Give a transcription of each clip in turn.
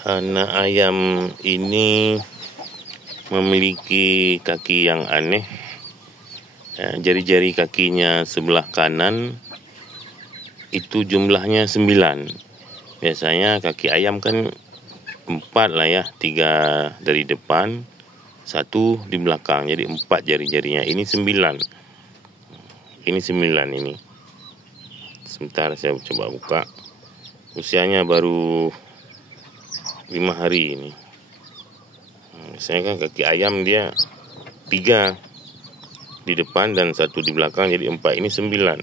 Anak ayam ini memiliki kaki yang aneh. Jari-jari kakinya sebelah kanan itu jumlahnya 9. Biasanya kaki ayam kan 4 lah ya, 3 dari depan, 1 di belakang, jadi 4 jari-jarinya. Ini 9. Ini 9 ini. Sebentar saya coba buka. Usianya baru 5 hari ini. Biasanya kan kaki ayam dia 3 di depan dan 1 di belakang, jadi 4. Ini 9.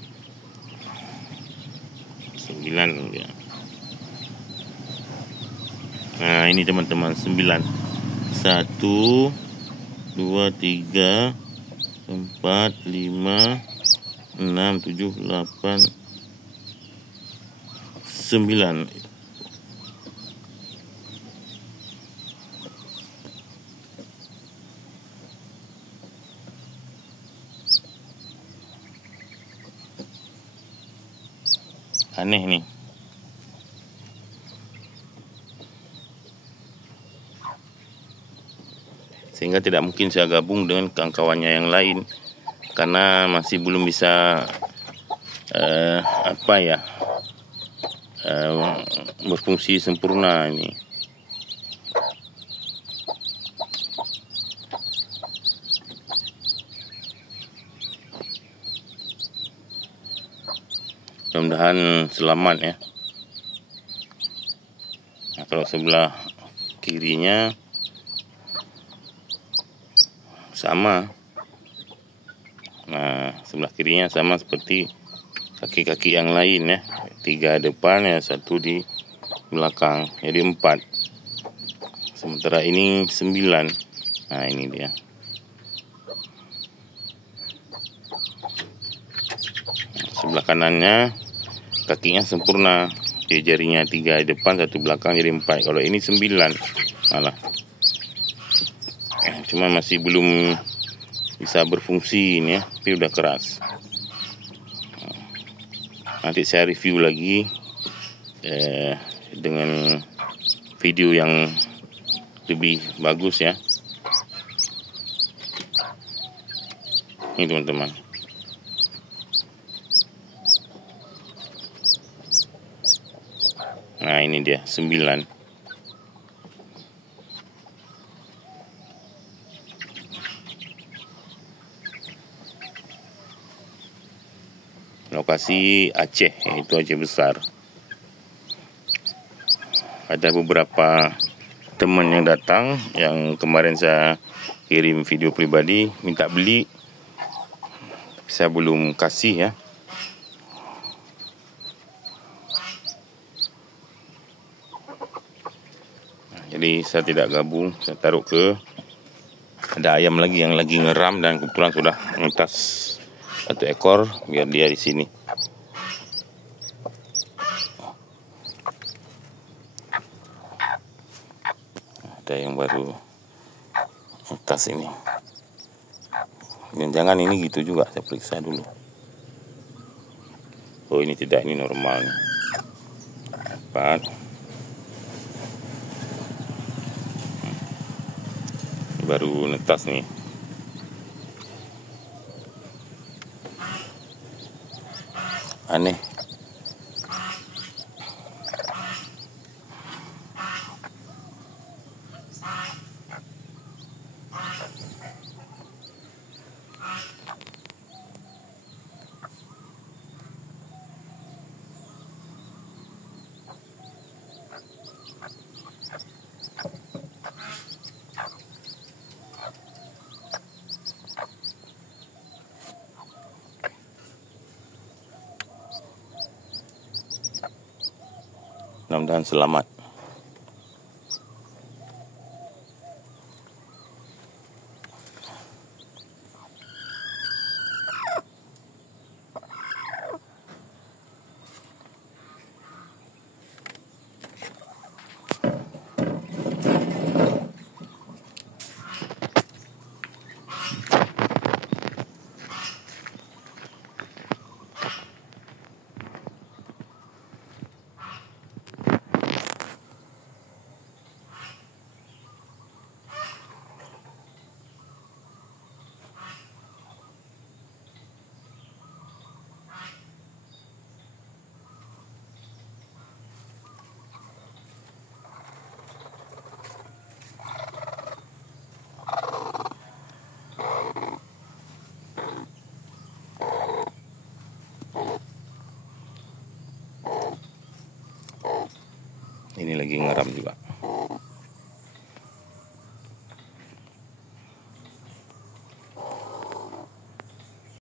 9 dia. Nah ini teman-teman, 9. 1, 2, 3, 4, 5, 6, 7, 8, 9. Aneh nih. Sehingga tidak mungkin saya gabung dengan kawan-kawannya yang lain, karena masih belum bisa berfungsi sempurna ini. Mudah-mudahan selamat ya. Nah, kalau sebelah kirinya sama. Nah, sebelah kirinya sama seperti kaki-kaki yang lain ya. 3 depan ya, 1 di belakang. Jadi 4. Sementara ini 9. Nah, ini dia. Sebelah kanannya kakinya sempurna. Jarinya 3 di depan, 1 belakang, jadi 4. Kalau ini 9. Malah. Cuma masih belum bisa berfungsi ini ya, tapi udah keras. Nanti saya review lagi dengan video yang lebih bagus ya. Ini teman-teman. Nah ini dia 9. Lokasi Aceh, yaitu Aceh Besar. Ada beberapa teman yang datang, yang kemarin saya kirim video pribadi minta beli, saya belum kasih ya. Jadi saya tidak gabung, saya taruh ke, ada ayam lagi yang lagi ngeram dan kebetulan sudah menetas 1 ekor, biar dia di sini. Ada yang baru menetas ini. Jangan ini gitu juga, saya periksa dulu. Oh ini tidak, ini normal. 4. Baru netas nih. Aneh. Mudah-mudahan selamat. Ini lagi ngeram juga.